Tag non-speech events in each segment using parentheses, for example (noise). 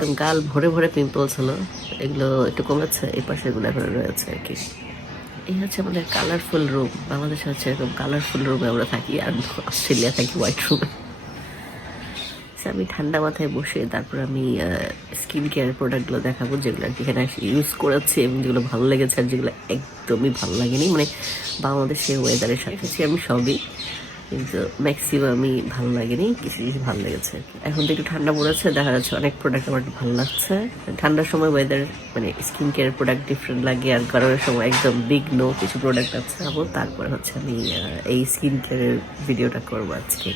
একদম গাল ভরে ভরে পিম্পলস হলো। এগুলো একটু কমেছে, এই পাশে এগুলো এখন রয়েছে আর কি। এই হচ্ছে আমাদের কালারফুল রুম বাংলাদেশে হচ্ছে এরকম কালারফুল রুমে আমরা থাকি আর অস্ট্রেলিয়া থাকি হোয়াইট রুমে আমি ঠান্ডা মাথায় বসে তারপর আমি স্কিন কেয়ার প্রোডাক্টগুলো দেখাবো যেগুলো আর কি এখানে ইউজ করেছি এবং যেগুলো ভালো লেগেছে আর যেগুলো একদমই ভালো লাগেনি। মানে বাংলাদেশের ওয়েদারের সাথে, আমি সবই কিন্তু ম্যাক্সিমামই ভালো লাগেনি, কিছু কিছু ভালো লেগেছে এখন তো একটু ঠান্ডা পড়েছে, দেখা যাচ্ছে অনেক প্রোডাক্ট আমার ভালো লাগছে। ঠান্ডার সময় ওয়েদার মানে স্কিন কেয়ার প্রোডাক্ট ডিফারেন্ট লাগে আর গরমের সময় একদম বিগ নো কিছু প্রোডাক্ট আছে আবার তারপরে হচ্ছে আমি এই স্কিন কেয়ারের ভিডিওটা করব আজকে।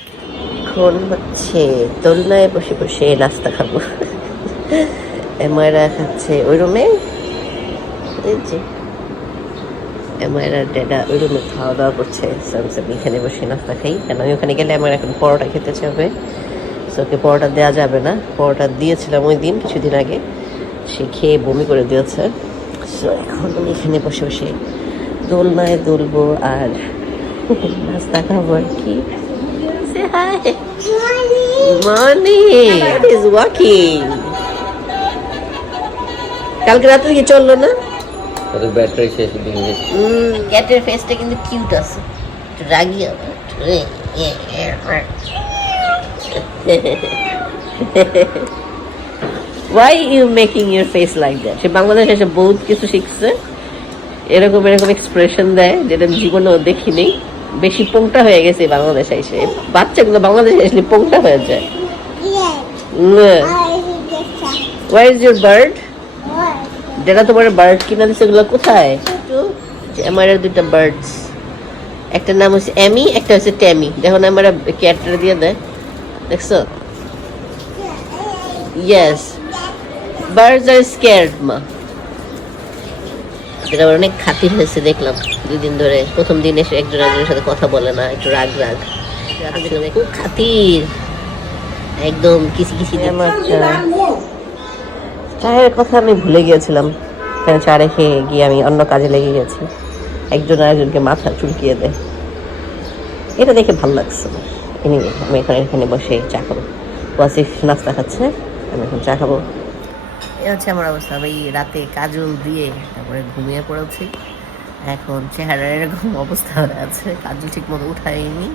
এখন হচ্ছে দোলনায় বসে বসে নাস্তা খাব। (laughs) এমআইরা খাচ্ছে ওই রুমে এই যে। এমআইরা ডেডা ওই রুমে খাওয়া দাওয়া করছে সামসাম এখানে বসে নাস্তা খাই। কেন? আমি ওখানে গেলে আমার এখন পরোটা খেতে চাবে সো ওকে পরোটা দেওয়া যাবে না। পরোটা দিয়েছিলাম ওই দিন কিছুদিন আগে। সে খেয়ে বমি করে দিয়েছে। সো এখন আমি এখানে বসে বসে দোলনায় দুলবো আর নাস্তা খাব আর কি। Hi. Morning. It কালকে রাতে কি চলল না? ওদের ব্যাটারি শেষ দিন ক্যাটের ফেসটা কিন্তু কিউট আছে। একটু রাগি আবার why you making your face like that সে বাংলাদেশে এসে বহুত কিছু শিখছে। এরকম এরকম এক্সপ্রেশন দেয় যেটা আমি জীবনেও দেখিনি। বেশি পোংটা হয়ে গেছে বাংলাদেশে এসে। বাচ্চাগুলো বাংলাদেশে আসলে পোংটা হয়ে যায়। ওয়াই ইজ ইউর বার্ড যেটা তোমার বার্ড কিনা দিচ্ছে ওগুলো কোথায়? আমার দুটা বার্ডস একটা নাম হচ্ছে অ্যামি একটা হচ্ছে ট্যামি দেখো না আমার ক্যাটটা দিয়ে দেয়। দেখছ? ইয়েস বার্ডস আর স্কেয়ার্ড মা। যেটা আমার অনেক খাতির হয়েছে দেখলাম। দুই দিন ধরে। প্রথম দিন এসে একজন একজনের সাথে কথা বলে না একটু রাগ রাগ। খুব খাতির একদম কিসি কিসি আমার চায়ের কথা আমি ভুলে গিয়েছিলাম। কেন চা রেখে গিয়ে আমি অন্য কাজে লেগে গেছি। একজন আরেকজনকে মাথা চুলকিয়ে দেয় এটা দেখে ভালো লাগছে। এনিওয়ে আমি এখন এখানে বসে চা খাব। ওয়াসিফ নাস্তা খাচ্ছে, আমি এখন চা খাব। এ হচ্ছে আমার অবস্থা। আমি রাতে কাজল দিয়ে তারপরে ঘুমিয়ে পড়েছি। এখন চেহারার এরকম অবস্থা আছে। কাজল ঠিক মতো উঠাইনি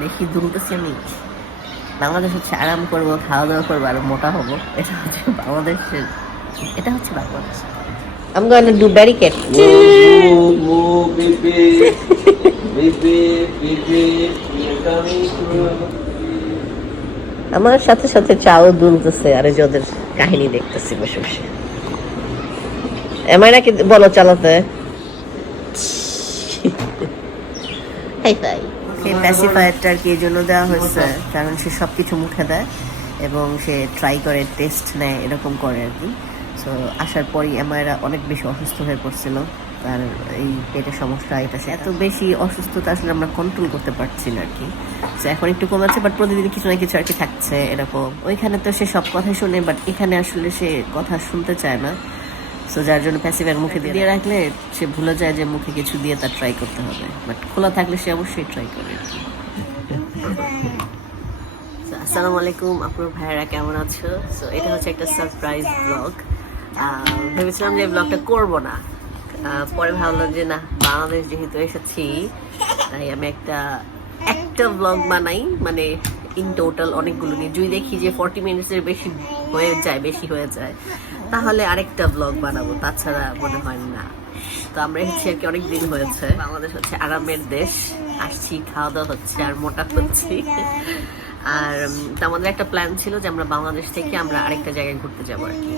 দেখি দুলতেছি আমি। বাংলাদেশ হচ্ছে আরাম করব খাওয়া দাওয়া করব আর মোটা হব। এটা হচ্ছে বাংলাদেশের এটা হচ্ছে Bangladesh. I'm going to do barricade. আমার সাথে সাথে চাও দুলতেছে আর যে ওদের কাহিনী দেখতেছি বসে বসে। এমআই নাকি বলো চালাতে? হাই ফাই সেই প্যাসিফায়ারটা আর কি এই জন্য দেওয়া হয়েছে? কারণ সে সব কিছু মুখে দেয় এবং সে ট্রাই করে টেস্ট নেয়, এরকম করে আর কি। সো আসার পরই এমআইরা অনেক বেশি অসুস্থ হয়ে পড়ছিল। তার এই পেটের সমস্যা, এটা এত বেশি অসুস্থতা আসলে আমরা কন্ট্রোল করতে পারছি না আর কি। সো এখন একটু কমেছে বাট প্রতিদিন কিছু না কিছু আর কি থাকছে এরকম। ওইখানে তো সে সব কথা শুনে বাট এখানে আসলে সে কথা শুনতে চায় না। সো যার জন্য প্যাসিভের মুখে দিয়ে রাখলে সে ভুলে যায় যে মুখে কিছু দিয়ে তার ট্রাই করতে হবে। বাট খোলা থাকলে সে অবশ্যই ট্রাই করে। আসসালামু আলাইকুম আপুর ভাইয়েরা কেমন আছো? সো এটা হচ্ছে একটা সারপ্রাইজ ব্লগ ভেবেছিলাম যে ব্লগটা করব না। পরে ভাবলাম যে না বাংলাদেশ যেহেতু এসেছি তাই আমি একটা একটা ব্লগ বানাই। মানে ইন টোটাল অনেকগুলো নিয়ে। যদি দেখি যে ফর্টি মিনিটসের বেশি হয়ে যায় বেশি হয়ে যায় তাহলে আরেকটা ব্লগ বানাবো, তাছাড়া মনে হয় না। তো আমরা এসেছি আর কি অনেক দিন হয়েছে। বাংলাদেশ হচ্ছে আরামের দেশ। আসছি খাওয়া দাওয়া হচ্ছে আর মোটা হচ্ছি। আর আমাদের একটা প্ল্যান ছিল যে আমরা বাংলাদেশ থেকে আমরা আরেকটা জায়গায় ঘুরতে যাব আর কি।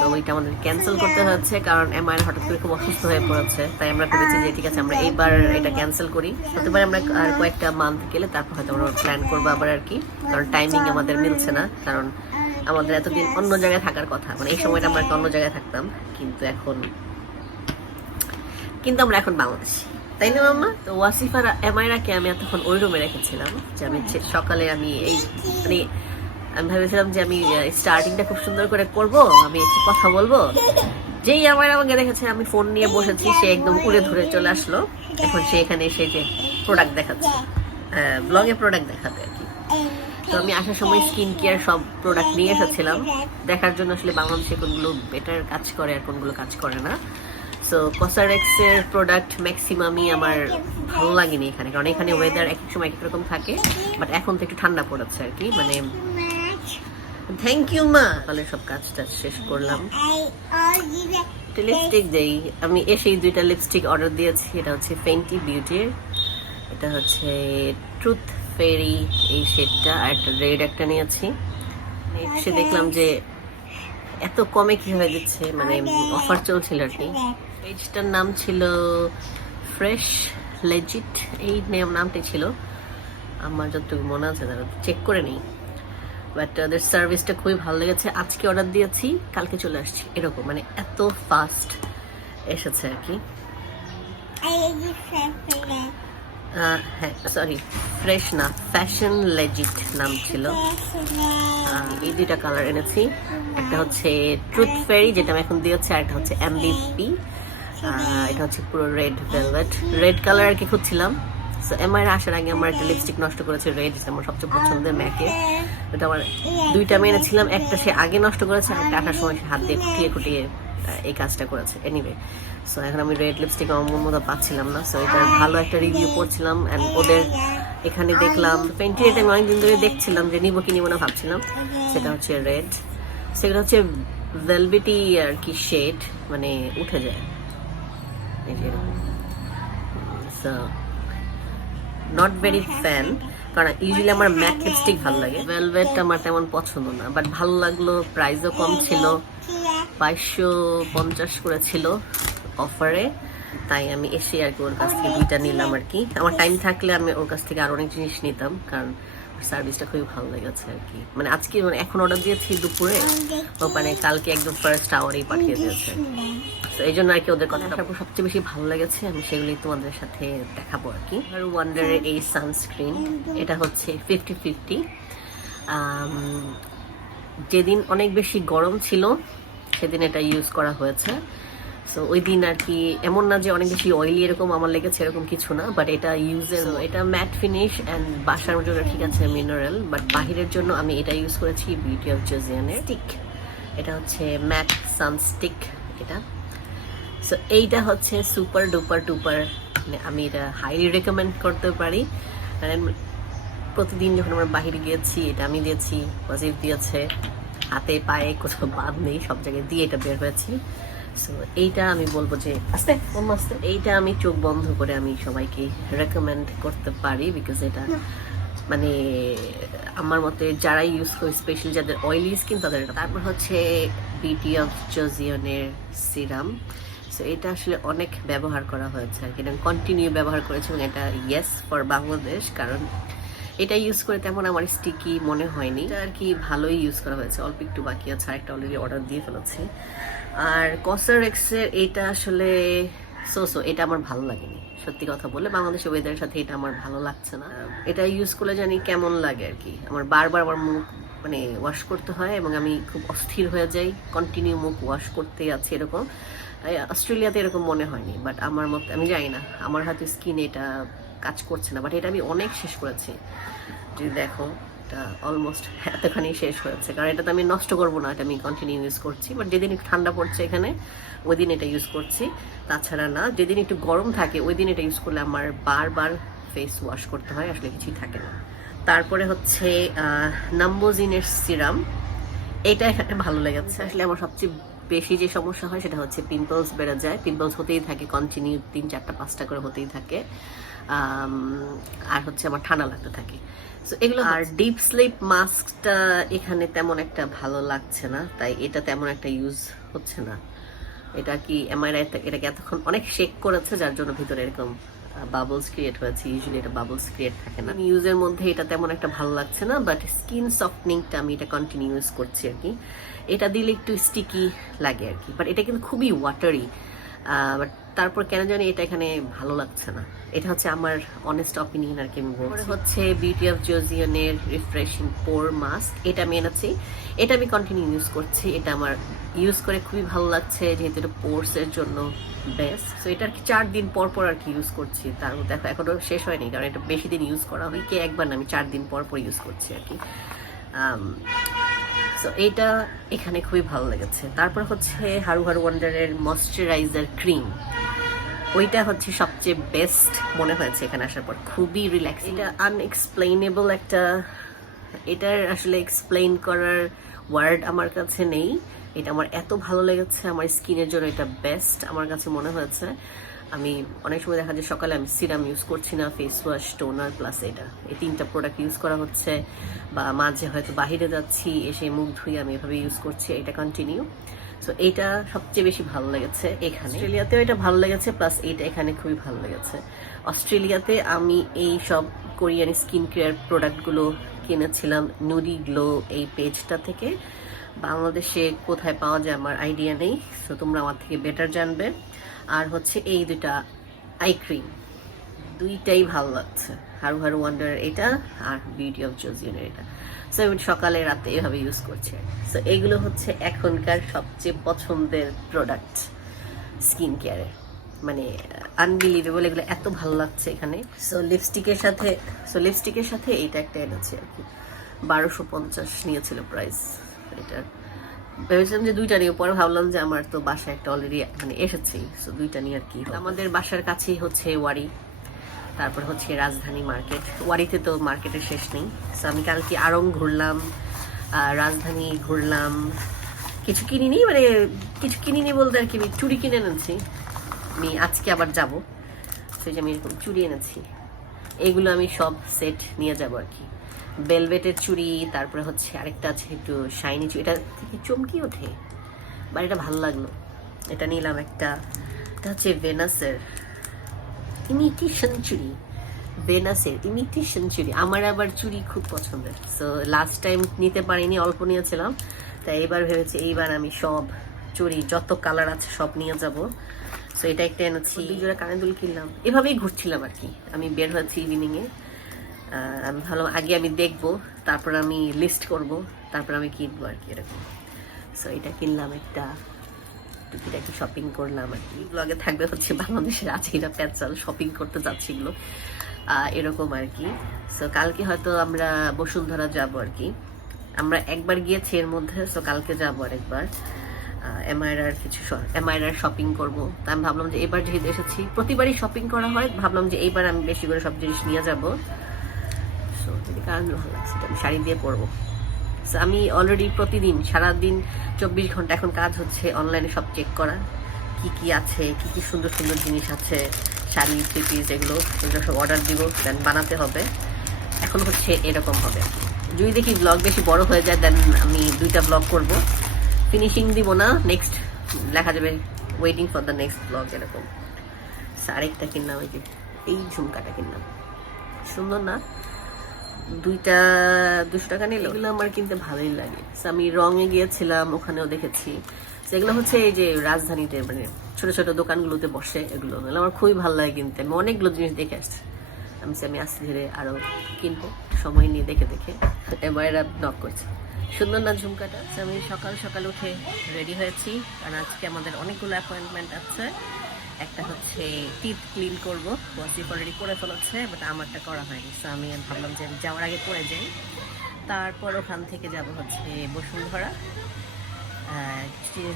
তো ওইটা আমাদের ক্যান্সেল করতে হচ্ছে কারণ এমআইয়ের হঠাৎ করে খুব অসুস্থ হয়ে পড়েছে। তাই আমরা ভেবেছি যে, ঠিক আছে, আমরা এইবার এটা ক্যান্সেল করি। হতে পারে আমরা আর কয়েকটা মান্থ গেলে তারপর হয়তো আমরা প্ল্যান করব আবার আর কি। কারণ টাইমিং আমাদের মিলছে না। কারণ আমাদের এতদিন অন্য জায়গায় থাকার কথা। মানে এই সময়টা আমরা অন্য জায়গায় থাকতাম, কিন্তু এখন কিন্তু আমরা এখন বাংলাদেশি। তাই না মামা তো ওয়াসিফার এমআইরাকে আমি এতক্ষণ ওই রুমে রেখেছিলাম, যে আমি সকালে আমি এই মানে আমি ভেবেছিলাম যে আমি স্টার্টিংটা খুব সুন্দর করে করব, আমি একটু কথা বলব। যেই আমার আমাকে দেখেছে, আমি ফোন নিয়ে বসেছি, সে একদম উড়ে ধরে চলে আসলো। এখন সে এখানে এসে যে প্রোডাক্ট দেখাচ্ছে ব্লগে প্রোডাক্ট দেখাবে। তো আমি আসার সময় স্কিন কেয়ার সব প্রোডাক্ট নিয়ে এসেছিলাম। দেখার জন্য আসলে বাংলাদেশে কোনগুলো বেটার কাজ করে আর কোনগুলো কাজ করে না। সো কসারেক্সের প্রোডাক্ট ম্যাক্সিমামই আমার ভালো লাগেনি এখানে। কারণ এখানে ওয়েদার এক এক সময় এক রকম থাকে বাট এখন তো একটু ঠান্ডা পড়েছে আর কি মানে থ্যাংক ইউ মা। তাহলে সব কাজ টাজ শেষ করলাম। লিপস্টিক দেই। আমি এসেই দুইটা লিপস্টিক অর্ডার দিয়েছি। এটা হচ্ছে ফেন্টি বিউটির এটা হচ্ছে ট্রুথ ফেরি এই শেডটা আর একটা রেড একটা নিয়েছি। এসে দেখলাম যে এত কমে কি হয়ে দিচ্ছে মানে অফার চলছিল আর কি। পেজটার নাম ছিল ফ্রেশ লেজিট এই নেম নামটাই ছিল। আমার যতটুকু মনে আছে তারা চেক করে নিই। বাট ওদের সার্ভিসটা খুবই ভালো লেগেছে। আজকে অর্ডার দিয়েছি কালকে চলে আসছি। এরকম মানে এত ফাস্ট এসেছে আর কি। হ্যাঁ সরি ফ্রেশ না ফ্যাশন লেজিট নাম ছিল। এই দুইটা কালার এনেছি। একটা হচ্ছে ট্রুথ ফেরি যেটা আমি এখন দিয়েছি, আর একটা হচ্ছে এমবিপি এটা হচ্ছে পুরো রেড ভেলভেট রেড কালার আর কি খুঁজছিলাম। সো এমআই আসার আগে আমার একটা লিপস্টিক নষ্ট করেছে রেড আমার সবচেয়ে পছন্দের ম্যাকে এটা আমার দুইটা আমি এনেছিলাম, একটা সে আগে নষ্ট করেছে, আর একটা আসার সময় সে হাত দিয়ে খুঁটিয়ে খুঁটিয়ে এই কাজটা করেছে। এনিওয়ে সো এখন আমি রেড লিপস্টিক আমার মতো পাচ্ছিলাম না সো এটা ভালো একটা রিভিউ পড়ছিলাম অ্যান্ড ওদের এখানে দেখলাম পেন্টি এটা আমি অনেকদিন ধরে দেখছিলাম যে নিবো কি নিবো না ভাবছিলাম। সেটা হচ্ছে রেড সেটা হচ্ছে ভেলভেটি আর কি শেড মানে উঠে যায়। সো নট ভেরি ফ্যান কারণ ইউজুয়ালি আমার ম্যাট লিপস্টিক ভালো লাগে। ভেলভেট আমার তেমন পছন্দ না বাট ভালো লাগল প্রাইসও কম ছিল। বাইশশো পঞ্চাশ করে ছিল অফারে, তাই আমি এসে আর কি ওর কাছ থেকে দুইটা নিলাম আর কি। আমার টাইম থাকলে আমি ওর কাছ থেকে আরও অনেক জিনিস নিতাম, কারণ সার্ভিসটা খুবই ভালো লেগেছে আর কি। মানে আজকে মানে এখন অর্ডার দিয়েছি দুপুরে ও মানে কালকে একদম ফার্স্ট আওয়ারেই পাঠিয়ে দিয়েছে। তো এই জন্য আর কি ওদের কথা সবচেয়ে বেশি ভালো লেগেছে, আমি সেগুলি তোমাদের সাথে দেখাবো আর কি। আর ওয়ান্ডারের এই সানস্ক্রিন এটা হচ্ছে ফিফটি ফিফটি যেদিন অনেক বেশি গরম ছিল সেদিন এটা ইউজ করা হয়েছে। সো ওই দিন আর কি এমন না যে অনেক বেশি অয়েলি এরকম আমার লেগেছে এরকম কিছু না বাট এটা ইউজের এটা ম্যাট ফিনিশ অ্যান্ড বাসার জন্য ঠিক আছে মিনারেল বাট বাহিরের জন্য আমি এটা ইউজ করেছি বিউটি অফ জোজিয়ানের স্টিক এটা হচ্ছে ম্যাট সানস্টিক এটা। সো এইটা হচ্ছে সুপার ডুপার টুপার মানে আমি এটা হাইলি রেকমেন্ড করতে পারি। প্রতিদিন যখন আমরা বাহিরে গিয়েছি, এটা আমি দিয়েছি, ওয়াজিব দিয়েছে, হাতে, পায়ে কোথাও বাদ নেই, সব জায়গায় দিয়ে এটা বের হয়েছি। সো এইটা আমি বলব যে, আস্তে আস্তে। এইটা আমি চোখ বন্ধ করে আমি সবাইকে রেকমেন্ড করতে পারি বিকজ এটা মানে আমার মতে যারা ইউজ করে স্পেশালি যাদের অয়েলি স্কিন তাদের তারপর হচ্ছে বিটি অফ জোজিয়নের সিরাম সো এটা আসলে অনেক ব্যবহার করা হয়েছে আর কি। কন্টিনিউ ব্যবহার করেছে এবং এটা ইয়েস ফর বাংলাদেশ কারণ এটা ইউজ করে তেমন আমার স্টিকি মনে হয়নি। এটা আর কি ভালোই ইউজ করা হয়েছে। অল্প একটু বাকি আছে, আরেকটা অলরেডি অর্ডার দিয়ে ফেলেছি। আর কসার এক্সের এটা আসলে সো সো এটা আমার ভালো লাগেনি। সত্যি কথা বলে, বাংলাদেশের ওয়েদারের সাথে এটা আমার ভালো লাগছে না। এটা ইউজ করলে জানি কেমন লাগে আর কি। আমার বারবার আমার মুখ মানে ওয়াশ করতে হয় এবং আমি খুব অস্থির হয়ে যাই। কন্টিনিউ মুখ ওয়াশ করতে আছে এরকম। অস্ট্রেলিয়াতে এরকম মনে হয়নি বাট আমার মতে, আমি জানি না। আমার হাতে স্কিন এটা কাজ করছে না বাট এটা আমি অনেক শেষ করেছি। যদি দেখো, এটা অলমোস্ট এতখানি শেষ হয়েছে, কারণ এটা তো আমি নষ্ট করব না, এটা আমি কন্টিনিউ ইউজ করছি বাট যেদিন একটু ঠান্ডা পড়ছে এখানে ওই দিন এটা ইউজ করছি। তাছাড়া না, যেদিন একটু গরম থাকে ওই দিন এটা ইউজ করলে আমার বারবার ফেস ওয়াশ করতে হয়, আসলে কিছুই থাকে না। তারপরে হচ্ছে নাম্বোজিনের সিরাম, এটা এখানে ভালো লেগেছে। আসলে আমার সবচেয়ে বেশি যে সমস্যা হয়, সেটা হচ্ছে পিম্পলস বেড়ে যায়। পিম্পলস হতেই থাকে কন্টিনিউ তিন চারটা, পাঁচটা করে হতেই থাকে। আর হচ্ছে আমার ঠান্ডা লাগতে থাকে। সো এগুলো আর ডিপ স্লিপ মাস্কটা এখানে তেমন একটা ভালো লাগছে না তাই এটা তেমন একটা ইউজ হচ্ছে না। এটা কি এমআইআই এটাকে এতক্ষণ অনেক শেক করেছে যার জন্য ভিতরে এরকম বাবলস ক্রিয়েট হয়েছে। ইউজুয়ালি এটা বাবলস ক্রিয়েট থাকে না। ইউজের মধ্যে এটা তেমন একটা ভালো লাগছে না বাট স্কিন সফটনিংটা আমি এটা কন্টিনিউ ইউজ করছি আর কি। এটা দিলে একটু স্টিকি লাগে আর কি বাট এটা কিন্তু খুবই ওয়াটারি বাট তারপর কেন জানি এটা এখানে ভালো লাগছে না। এটা হচ্ছে আমার অনেস্ট অপিনিয়ন আর কি আমি বলছি। হচ্ছে বিউটি অফ জোজিয়নের রিফ্রেশিং পোর মাস্ক এটা আমি এনেছি। এটা আমি কন্টিনিউ ইউজ করছি। এটা আমার ইউজ করে খুবই ভালো লাগছে, যেহেতু এটা পোর্সের জন্য বেস্ট তো এটা আর কি চার দিন পর পর আর কি ইউজ করছি। তার দেখো, এখনও শেষ হয়নি, কারণ এটা বেশি দিন ইউজ করা হয় কে একবার না, আমি চার দিন পর পর ইউজ করছি আর কি। সো এটা এখানে খুবই ভালো লেগেছে। তারপর হচ্ছে হারু হারু ওয়ান্ডারের ময়শ্চারাইজার ক্রিম ওইটা হচ্ছে সবচেয়ে বেস্ট মনে হয়েছে এখানে আসার পর। খুবই রিল্যাক্স এটা আনএক্সপ্লেনেবল একটা, এটার আসলে এক্সপ্লেইন করার ওয়ার্ড আমার কাছে নেই। এটা আমার এত ভালো লেগেছে, আমার স্কিনের জন্য এটা বেস্ট আমার কাছে মনে হয়েছে। আমি অনেক সময় দেখা যায় সকালে আমি সিরাম ইউজ করছি না ফেস ওয়াশ টোনার প্লাস এটা। এই তিনটা প্রোডাক্ট ইউজ করা হচ্ছে বা মাঝে হয়তো বাইরে যাচ্ছি, এসে মুখ ধুয়ে আমি এভাবে ইউজ করছি, এটা কন্টিনিউ সো এটা সবচেয়ে বেশি ভালো লেগেছে এখানে। অস্ট্রেলিয়াতেও এটা ভালো লেগেছে প্লাস এটা এখানে খুবই ভালো লেগেছে। অস্ট্রেলিয়াতে আমি এই সব কোরিয়ান স্কিন কেয়ার প্রোডাক্টগুলো কিনেছিলাম, নুডি গ্লো এই পেজটা থেকে। বাংলাদেশে কোথায় পাওয়া যায় আমার আইডিয়া নেই সো তোমরা আমার থেকে বেটার জানবে। আর হচ্ছে এই দুটা আই ক্রিম দুইটাই ভালো লাগছে। হারু হারু ওয়ান্ডার এটা আর বিউটি অফ জোজিয়নের এটা। সো আমি সকালে, রাতে এভাবে ইউজ করছি। সো এগুলো হচ্ছে এখনকার সবচেয়ে পছন্দের প্রোডাক্ট স্কিন কেয়ারের মানে আনবিলিভেবল এগুলো এত ভালো লাগছে এখানে। সো লিপস্টিকের সাথে সো লিপস্টিকের সাথে এইটা একটা এনেছি আর কি। বারোশো পঞ্চাশ নিয়েছিল প্রাইস এটা ভেবেছিলাম যে দুইটা নিয়ে, পরে ভাবলাম যে আমার তো বাসা একটা অলরেডি মানে এসেছেই সো দুইটা নিয়ে আর কি আমাদের বাসার কাছেই হচ্ছে ওয়ারি, তারপর হচ্ছে রাজধানী মার্কেট। ওয়ারিতে তো মার্কেটের শেষ নেই সো আমি কালকে আড়ং ঘুরলাম রাজধানী ঘুরলাম, কিছু কিনিনি মানে কিছু কিনিনি বলতে আর কি, আমি চুড়ি কিনে এনেছি। আমি আজকে আবার যাব, সেই যে আমি এরকম চুড়ি এনেছি। এগুলো আমি সব সেট নিয়ে যাব আর কি। বেলভেটের চুড়ি তারপরে হচ্ছে আরেকটা আছে একটু শাইনি চুড়ি। এটা থেকে চমকি ওঠে বা এটা ভালো লাগল। এটা নিলাম একটা এটা হচ্ছে ভেনাসের ইমিটেশন চুড়ি। ভেনাসের ইমিটেশন চুড়ি। আমার আবার চুড়ি খুব পছন্দের। সো লাস্ট টাইম নিতে পারিনি অল্প নিয়েছিলাম। তাই এবার ভেবেছি এইবার আমি সব চুড়ি যত কালার আছে সব নিয়ে যাব। তো এটা একটা এনেছি। দুই জোড়া কানের দুল কিনলাম। এভাবেই ঘুরছিলাম আর কি। আমি বের হয়েছি ইভিনিংয়ে আমি ভালো, আগে আমি দেখব, তারপর আমি লিস্ট করব, তারপর আমি কিনবো আর কি এরকম। সো এটা কিনলাম একটা, টুকিটাকি শপিং করলাম আর কি। ব্লগে থাকবে হচ্ছে বাংলাদেশের আজকিরা প্যাচাল শপিং করতে যাচ্ছি এগুলো এরকম আর কি। সো কালকে হয়তো আমরা বসুন্ধরা যাব আর কি। আমরা একবার গিয়েছি এর মধ্যে সো কালকে যাব আর একবার এমআইআর কিছু এমআইআর শপিং করব। তা আমি ভাবলাম যে এবার যেহেতু এসেছি, প্রতিবারই শপিং করা হয়, ভাবলাম যে এইবার আমি বেশি করে সব জিনিস নিয়ে যাব। সো এদিকে আরও ভালো লাগছে আমি শাড়ি দিয়ে পরবো। আমি অলরেডি প্রতিদিন, সারাদিন চব্বিশ ঘণ্টা এখন কাজ হচ্ছে অনলাইনে সব চেক করা কি কি আছে, কি কি সুন্দর সুন্দর জিনিস আছে, শাড়ি থ্রি এগুলো এগুলো সব অর্ডার দিব দেন বানাতে হবে। এখন হচ্ছে এরকম হবে। যদি দেখি ব্লগ বেশি বড় হয়ে যায় দেন আমি দুইটা ব্লগ করব। ফিনিশিং দিব না নেক্সট লেখা যাবে waiting for the next blog এরকম। আরেকটা কিনলাম, এই যে, এই ঝুমকাটা কিনলাম। সুন্দর না? দুইটা, দুশো টাকা নিল। এগুলো আমার কিনতে ভালোই লাগে। আমি রঙে গিয়েছিলাম, ওখানেও দেখেছি। সেগুলো হচ্ছে এই যে রাজধানীতে মানে ছোট ছোট দোকানগুলোতে বসে এগুলো। এগুলো আমার খুবই ভালো লাগে কিনতে। আমি অনেকগুলো জিনিস দেখে আসছি। আমি আমি আস্তে ধীরে আরও কিনবো। সময় নিয়ে দেখে দেখে এমআইরা নক করছে। সুন্দর না ঝুমকাটা আমি সকাল সকাল উঠে রেডি হয়েছি। কারণ আজকে আমাদের অনেকগুলো অ্যাপয়েন্টমেন্ট আছে। একটা হচ্ছে টিথ ক্লিন করব। ওয়াসিফ অলরেডি করে ফেলেছে বাট আমারটা করা হয়নি। তো আমি ভাবলাম যে আমি যাওয়ার আগে করে যাই। তারপর ওখান থেকে যাব হচ্ছে বসুন্ধরা।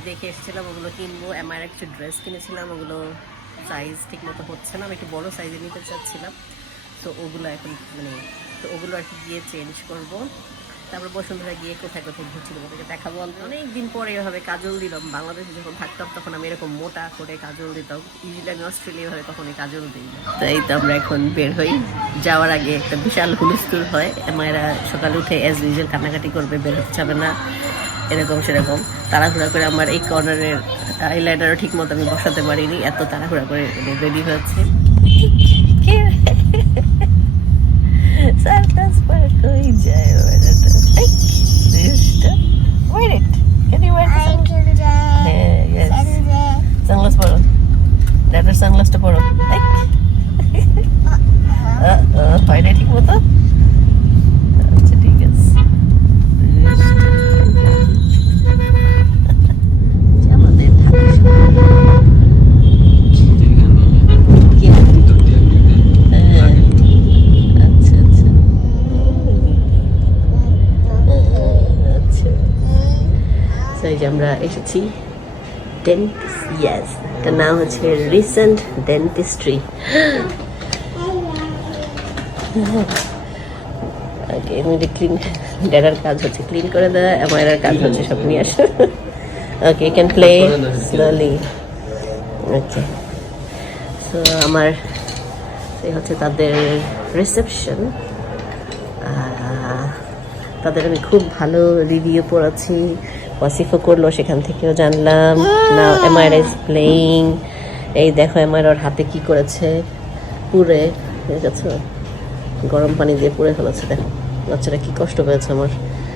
দেখে এসেছিলাম, ওগুলো কিনবো। আমার কিছু ড্রেস কিনেছিলাম, ওগুলো সাইজ ঠিক মতো হচ্ছে না। আমি একটু বড় সাইজে নিতে চাচ্ছিলাম। তো ওগুলো এখন মানে তো ওগুলো আর কি গিয়ে চেঞ্জ করব। তারপর বসুন্ধরা গিয়ে কোথায় কোথায় ঘুরছিল ওদেরকে দেখাবো। অনেক দিন পরে এভাবে কাজল দিলাম। বাংলাদেশে যখন থাকতাম তখন আমি এরকম মোটা করে কাজল দিতাম। ইউজুয়ালি আমি অস্ট্রেলিয়া ভাবে কখনোই কাজল দিই না। তাই তো আমরা এখন বের হই। যাওয়ার আগে একটা বিশাল হুলস্থুল হয়। মায়েরা সকালে উঠে অ্যাজ ইউজুয়াল কান্নাকাটি করবে, বের হতে যাবে না। এরকম সেরকম। তাড়াহুড়া করে আমার এই কর্নারের আইলাইনারও ঠিক মতো আমি বসাতে পারিনি। এত তাড়াহুড়া করে রেডি হয়েছে। (laughs) সার্কাস পার্ক হয়ে যায়। জিনিসটা wear it? Can you wear the sunglasses হ্যাঁ yes. সানগ্লাস পরো ড্যাডার সানগ্লাসটা আহ, হয় না ঠিক মতো এসেছি ডেন্টিস্ট ইয়াস এটার নাম হচ্ছে রিসেন্ট ডেন্টিস্ট্রি ক্লিন ড্যাডার কাজ হচ্ছে ক্লিন করে দেওয়া (laughs) আমার কাজ হচ্ছে সব নিয়ে আসা। Okay can play slowly okay so আমার এই হচ্ছে তাদের রিসেপশন তাদের আমি খুব ভালো রিভিউ পড়াচ্ছি। ওয়াসিফও করল সেখান থেকেও জানলাম না এমআর ইজ প্লেয়িং এই দেখো এমআর ওর হাতে কি করেছে পুরে ঠিক আছে? গরম পানি দিয়ে পুড়ে ফেলেছে দেখো বাচ্চারা কি কষ্ট পেয়েছে আমার।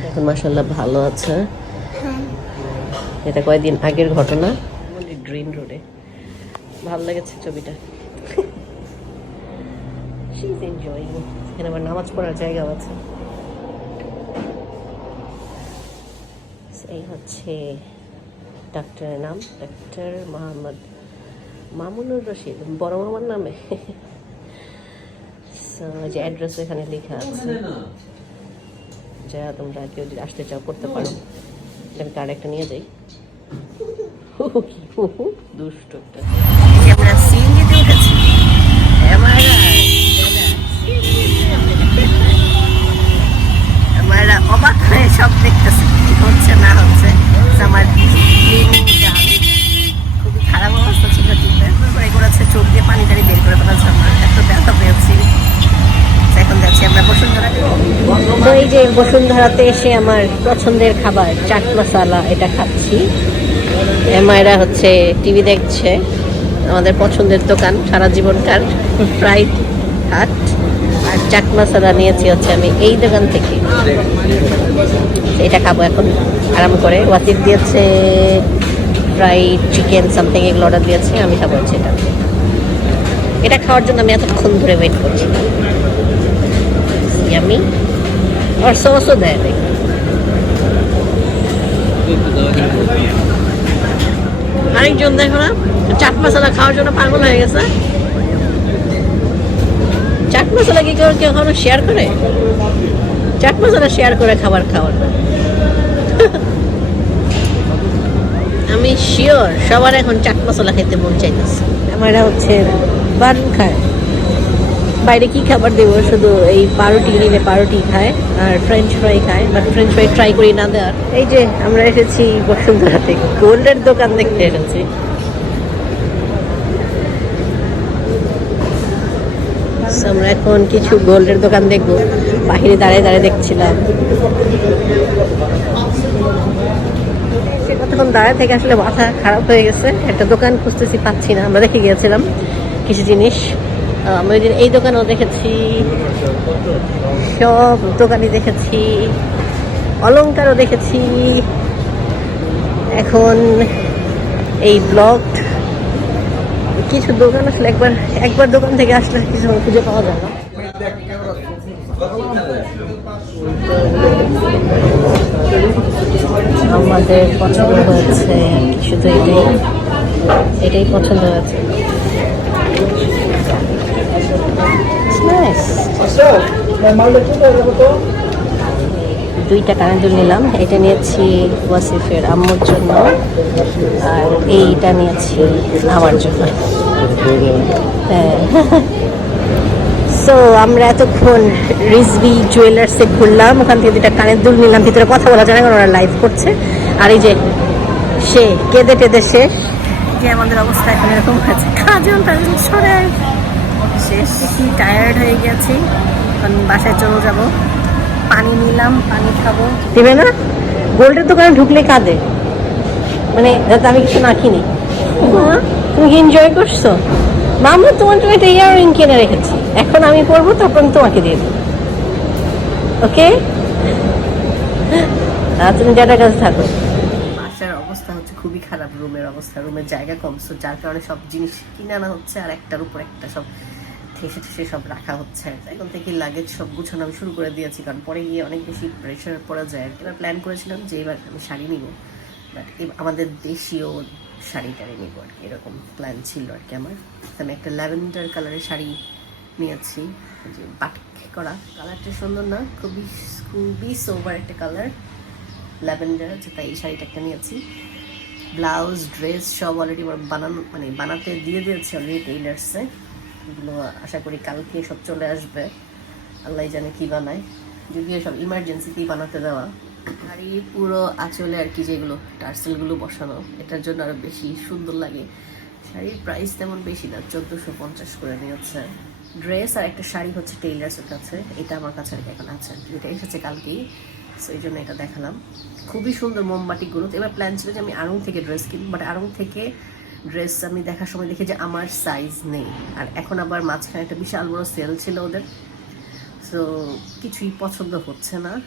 এখন মাসাল্লাহ ভালো আছে। এটা কয়েকদিন আগের ঘটনা গ্রিন রোডে ভালো লেগেছে ছবিটা। (laughs) এখানে আমার নামাজ পড়ার জায়গাও আছে। এই হচ্ছে ডাক্তারের নাম ডাক্তার মোহাম্মদ মামুনুর রশিদ বড় মামার নামে। যে অ্যাড্রেস এখানে লেখা আছে। যা তোমরা কেউ যদি আসতে চাও করতে পারো। আমি কার্ড একটা নিয়ে যাই। দুষ্ট একটা আমরা সিএনজিতে উঠেছি আমার আমরা অবাক হয়ে সব দেখতেছি কি হচ্ছে না হচ্ছে তো আমার ক্লিনিং ডান খুবই খারাপ অবস্থা ছিল টিপে করে করেছে চোখ দিয়ে পানি টানি বের করে ফেলাচ্ছে আমার এত ব্যথা পেয়েছি তো এখন যাচ্ছি আমরা তো এই যে বসুন্ধরাতে এসে আমার পছন্দের খাবার, চাট মশালা এটা খাচ্ছি। এমায়েরা হচ্ছে টিভি দেখছে, আমাদের পছন্দের দোকান, সারা জীবনকার ফ্রাইড হাট। আর চাট মশালা নিয়েছি হচ্ছে আমি এই দোকান থেকে। এটা খাব এখন। আরাম করে ওয়াসিফ দিয়েছে ফ্রাইড চিকেন সামথিং এগুলো অর্ডার দিয়েছে, আমি খাব হচ্ছে এটা। এটা খাওয়ার জন্য আমি এতক্ষণ ধরে ওয়েট করছি। আমি আর সসও দেয় নাকি আরেকজন দেখো না, চাট মশলা খাওয়ার জন্য পাগল হয়ে গেছে। চাট মশলা কি কেউ কখনো শেয়ার করে? চাট মশলা শেয়ার করে খাবার খাওয়ার আমি শিওর সবার এখন চাট মশলা খেতে মন চাইতেছে। আমার হচ্ছে বান খায় বাইরে কি খাবার দেবো? শুধু এই পাউরুটি নিলে পাউরুটি খায় আর ফ্রেঞ্চ ফ্রাই খায় বাট ফ্রেঞ্চ ফ্রাই ট্রাই করি না দেওয়ার। এই যে আমরা এসেছি বসুন্ধরাতে গোল্ডের দোকান দেখতে এসেছি। আমরা এখন কিছু গোল্ডের দোকান দেখব। বাহিরে দাঁড়িয়ে দাঁড়িয়ে দেখছিলাম। কতক্ষণ দাঁড়ায় থেকে আসলে মাথা খারাপ হয়ে গেছে। একটা দোকান খুঁজতেছি, পাচ্ছি না। আমরা দেখে গিয়েছিলাম কিছু জিনিস। আমি ওই এই দোকানও দেখেছি, সব দোকানই দেখেছি, অলংকারও দেখেছি। এখন এই ব্লগ কিছু দোকান আসলে একবার একবার দোকান থেকে আসলে কিছু খুঁজে পাওয়া যায় না। আমাদের পছন্দ হয়েছে শুধু এটাই এটাই পছন্দ হয়েছে। Nice. দুইটা কানের নিলাম। এটা নিয়েছি ওয়াসিফের আম্মুর জন্য আর এইটা নিয়েছি আমার জন্য। হ্যাঁ। সো আমরা এতক্ষণ রিজবি জুয়েলার্সে ঘুরলাম ওখান থেকে দুটা কানের দুল নিলাম ভিতরে কথা বলা যায় না ওরা লাইভ করছে। আর এই যে সে কেঁদে টেদে শেষ যে আমাদের অবস্থা এখন এরকম হয়েছে। কাজল টাজল সরে শেষ। টায়ার্ড হয়ে গেছি। এখন বাসায় চলে যাব। পানি নিলাম পানি খাব। দিবে না? গোল্ডের দোকানে ঢুকলে কাঁদে। মানে যাতে আমি কিছু না কিনি। তুমি কি এনজয় করছ? মামা তোমার জন্য একটা ইয়াররিং কিনে রেখেছি। এখন আমি পরবো তখন তোমাকে দিয়ে দেবো। ওকে তুমি যেটা কাছে থাকো। বাসার অবস্থা হচ্ছে খুবই খারাপ। রুমের অবস্থা রুমের জায়গা কম। So যার কারণে সব জিনিস কিনে আনা হচ্ছে আর একটার উপর একটা সব ঠেসে ঠেসে সব রাখা হচ্ছে। এখন থেকে লাগেজ সব গুছানো আমি শুরু করে দিয়েছি, কারণ পরে গিয়ে অনেক বেশি প্রেশার পড়া যায়। এবার প্ল্যান করেছিলাম যে এবার আমি শাড়ি নিব। বাট আমাদের দেশীয় শাড়ি টাড়ি নিব আর কি, এরকম প্ল্যান ছিল আর কি আমার। আমি একটা ল্যাভেন্ডার কালারের শাড়ি নিয়েছি, যে বাটিক করা। কালারটা সুন্দর না, খুবই খুবই সোভার একটা কালার ল্যাভেন্ডার আছে, তাই এই শাড়িটা একটা নিয়েছি। ব্লাউজ ড্রেস সব অলরেডি বানানো মানে বানাতে দিয়ে দিয়েছে অলরেডি টেইলার্সে এগুলো আশা করি কালকে সব চলে আসবে। আল্লাহ জানে কি বানায়। যদিও সব ইমার্জেন্সিতেই বানাতে দেওয়া। আর এই পুরো আঁচলে আর কি যেগুলো টার্সেলগুলো বসানো, এটার জন্য আরও বেশি সুন্দর লাগে। শাড়ির প্রাইস তেমন বেশি না, চোদ্দোশো পঞ্চাশ করে নিয়েছে। ড্রেস আর একটা শাড়ি হচ্ছে টেইলার্সের কাছে, এটা আমার কাছে আর এখন আছে। এটা এসেছে কালকেই সো এই জন্য এটা দেখালাম। খুবই সুন্দর মোমবাতিগুলো। এবার প্ল্যান ছিল যে আমি আড়ং থেকে ড্রেস কিনবো বাট আড়ং থেকে ড্রেস আমি দেখার সময় দেখি যে আমার সাইজ নেই। আর এখন আবার মাঝখানে একটা বিশাল বড় সেল ছিল ওদের। সো কিছুই পছন্দ হচ্ছে না।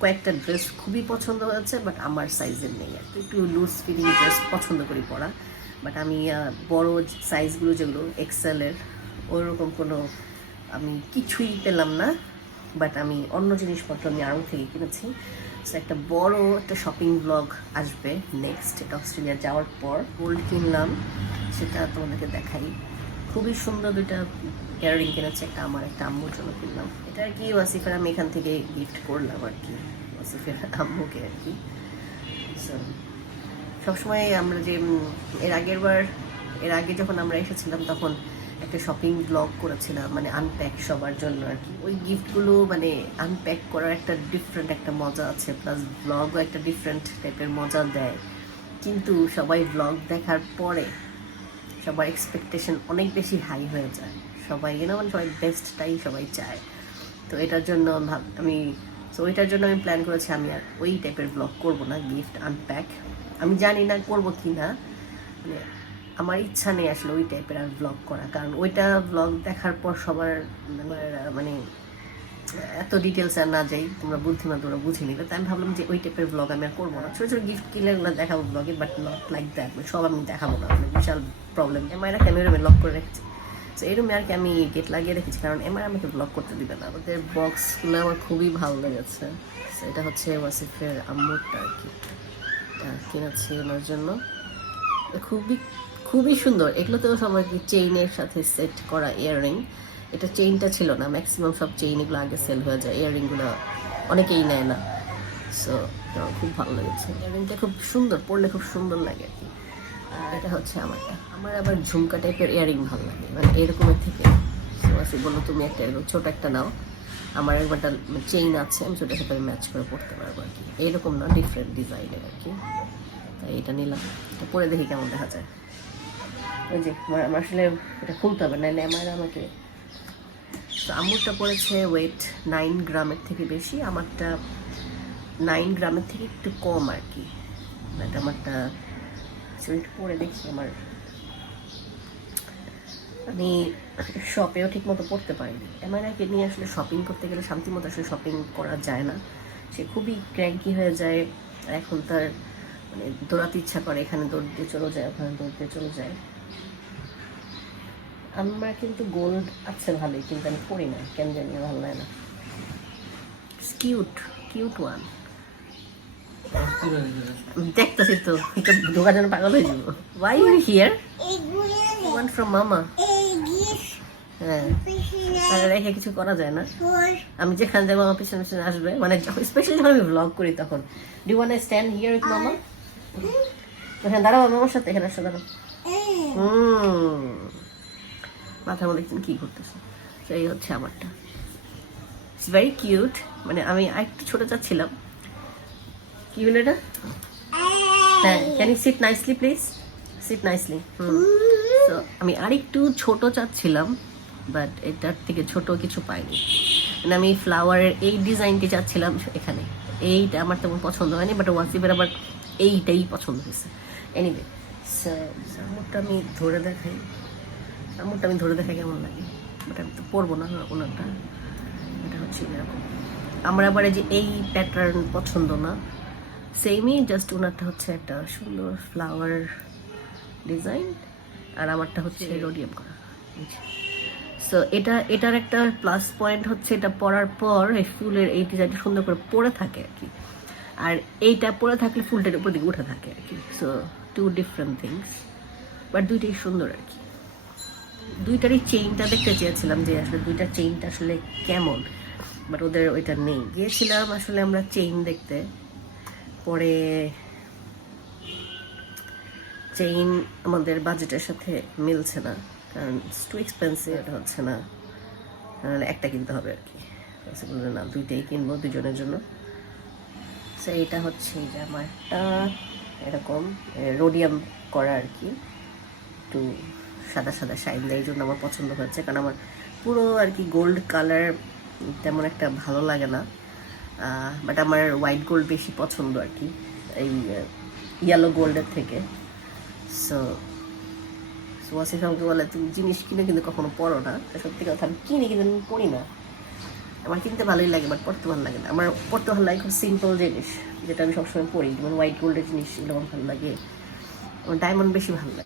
কয়েকটা ড্রেস খুবই পছন্দ হয়েছে বাট আমার সাইজের নেই। আর। একটু লুজ ফিটিং ড্রেস পছন্দ করি পরা। বাট আমি বড় সাইজগুলো যেগুলো এক্সেলের ওরকম কোনো আমি কিছুই পেলাম না। বাট আমি অন্য জিনিসপত্র আমি আরও থেকে কিনেছি। সো একটা বড় একটা শপিং ব্লগ আসবে নেক্সট এটা অস্ট্রেলিয়া যাওয়ার পর। গোল্ড কিনলাম সেটা তোমাদেরকে দেখাই। খুবই সুন্দর দুইটা ইয়াররিং কিনেছে একটা আমার একটা আম্মুর জন্য কিনলাম। এটা আর কি ওয়াসিফের আমি এখান থেকে গিফট করলাম আর কি ওয়াসিফের আম্মুকে আর কি। So, সবসময় আমরা যে এর আগের বার এর আগে যখন আমরা এসেছিলাম তখন একটা শপিং ব্লগ করেছিলাম মানে আনপ্যাক সবার জন্য আর কি। ওই গিফটগুলো মানে আনপ্যাক করার একটা ডিফারেন্ট একটা মজা আছে প্লাস ব্লগও একটা ডিফারেন্ট টাইপের মজা দেয়। কিন্তু সবাই ব্লগ দেখার পরে সবার এক্সপেকটেশন অনেক বেশি হাই হয়ে যায়। সবাই ইউনো মানে সবাই বেস্টটাই সবাই চায়। তো এটার জন্য ভাব- আমি তো ওইটার জন্য আমি প্ল্যান করেছি আমি আর ওই টাইপের ব্লগ করব না গিফট আনপ্যাক আমি জানি না করব কি না মানে আমার ইচ্ছা নেই আসলে ওই টাইপের আর ব্লগ করা কারণ ওইটা ব্লগ দেখার পর সবার মানে, মানে এত ডিটেলস আর না যাই তোমরা বুদ্ধিমান তোমরা বুঝে নিবে। তাই আমি ভাবলাম যে ওই টাইপের ব্লগ আমি আর করব না। ছোটো ছোটো গিফট কিনলে ওগুলো দেখাবো ব্লগে বাট নট লাইক দ্যাট সব আমি দেখাবো না। মানে বিশাল প্রবলেম এমআইরা ক্যামেরা লক করে রেখেছি। তো এরকম আর কি আমি গেট লাগিয়ে রেখেছি কারণ এমআই আমাকে ব্লগ করতে দিবে না। ওদের বক্সগুলো আমার খুবই ভালো লেগেছে। এটা হচ্ছে ওয়াসিফের আম্মুরটা আর কি কিনেছি ওনার জন্য। খুবই খুবই সুন্দর। এগুলো তো সব আর কি চেইনের সাথে সেট করা ইয়াররিং এটা চেইনটা ছিল না। ম্যাক্সিমাম সব চেইন এগুলো আগে সেল হয়ে যায়। ইয়াররিংগুলো অনেকেই নেয় না। সো খুব ভালো লেগেছে। ইয়াররিংটা খুব সুন্দর, পরলে খুব সুন্দর লাগে আর কি। এটা হচ্ছে আমারটা। আমার আবার ঝুমকা টাইপের ইয়াররিং ভালো লাগে মানে এরকমের থেকে। সে বলল, তুমি একটা এরকম ছোট একটা নাও। আমার একবারটা চেইন আছে, আমি ছোটোর সাথে ম্যাচ করে পড়তে পারব আর কি। এরকম না ডিফারেন্ট ডিজাইনের আর কি। তাই এটা নিলাম। এটা পরে দেখি কেমন দেখা যায়। ওই যে আসলে এটা খুলতে হবে, নাহলে আমার আমাকে তো আমুরটা পড়েছে ওয়েট নাইন গ্রামের থেকে বেশি, আমারটা নাইন গ্রামের থেকে একটু কম আর কি। এটা আমারটা একটু পরে দেখি আমার। আমি শপেও ঠিক মতো পড়তে পারিনি। এমআইনাকে নিয়ে আসলে শপিং করতে গেলে শান্তি মতো আসলে শপিং করা যায় না। সে খুবই ক্র্যাঙ্কি হয়ে যায়। এখন তার মানে দৌড়াতে ইচ্ছা করে, এখানে দৌড় দিয়ে চলে যায়, ওখানে দৌড় দিয়ে চলে যায়। আমার কিন্তু গোল্ড আছে ভালোই কিন্তু আমি পড়ি না কেন জানি ভালো লাগে না। কিউট কিউট ওয়ান দেখতেছি তো ঢোকার জন্য পাগল হয়ে যাব। Why you here one from মামা হ্যাঁ। রেখে কিছু করা যায় না। আমি যেখানে যাব আমার পিছনে পিছনে আসবে। মানে স্পেশালি যখন আমি ব্লগ করি তখন। Do one stand here with মামা এখানে দাঁড়াও মামার সাথে এখানে আসো দাঁড়াও। হুম। মাথার মধ্যে কি ঘুরতেছে। এই হচ্ছে আমারটা। ইটস ভেরি কিউট মানে আমি আরেকটু ছোট চাচ্ছিলাম। কি হলো এটা? হ্যাঁ can you sit nicely please sit nicely তো আমি আরেকটু ছোট চাচ্ছিলাম বাট এটার থেকে ছোট কিছু পাইনি। মানে আমি ফ্লাওয়ারের এই ডিজাইনটি চাচ্ছিলাম এখানে। এইটা আমার তেমন পছন্দ হয়নি বাট ওয়াসিফের আবার এইটাই পছন্দ হয়েছে। এনিওয়ে সামুরটা আমি ধরে দেখাই। সামুরটা আমি ধরে দেখা কেমন লাগে। বাট আমি তো পরবো না ওনারটা এটা হচ্ছে এরকম। আমার আবার এই যে এই প্যাটার্ন পছন্দ না। সেমই জাস্ট ওনারটা হচ্ছে একটা সুন্দর ফ্লাওয়ার ডিজাইন আর আমারটা হচ্ছে রোডিয়াম করা সো এটা এটার একটা প্লাস পয়েন্ট হচ্ছে এটা পরার পর এই ফুলের এই ডিজাইনটা সুন্দর করে পরে থাকে আর কি। আর এইটা পরে থাকলে ফুলটার উপর দিকে উঠে থাকে আর কি। So two different things but দুইটাই সুন্দর আর কি। দুইটারই চেইনটা দেখতে চেয়েছিলাম যে আসলে দুইটার চেইনটা আসলে কেমন বাট ওদের ওইটা নেই। গিয়েছিলাম আসলে আমরা চেইন দেখতে। পরে চেইন আমাদের বাজেটের সাথে মিলছে না, কারণ টু এক্সপেন্সিভ এটা হচ্ছে না। একটা কিনতে হবে আর কি। বলল না, দুইটাই কিনবো দুজনের জন্য। তো এটা হচ্ছে যে আমারটা, এরকম রোডিয়াম করা আর কি একটু সাদা সাদা শাইন দেয়, এই জন্য আমার পছন্দ হয়েছে। কারণ আমার পুরো আর কি গোল্ড কালার তেমন একটা ভালো লাগে না। বাট আমার হোয়াইট গোল্ড বেশি পছন্দ আর কি, এই ইয়েলো গোল্ডের থেকে। সো ওয়াসিফ আমাকে বলে, তুমি জিনিস কিনে কিন্তু কখনো পড়ো না। সত্যি কথা, আমি কিনি কিন্তু আমি পড়ি না। আমার কিনতে ভালোই লাগে বাট পড়তে ভালো লাগে না। আমার পড়তে ভালো লাগে খুব সিম্পল জিনিস, যেটা আমি সবসময় পড়ি যেমন হোয়াইট গোল্ডের জিনিস এগুলো আমার ভালো লাগে। আমার ডায়মন্ড বেশি ভালো লাগে।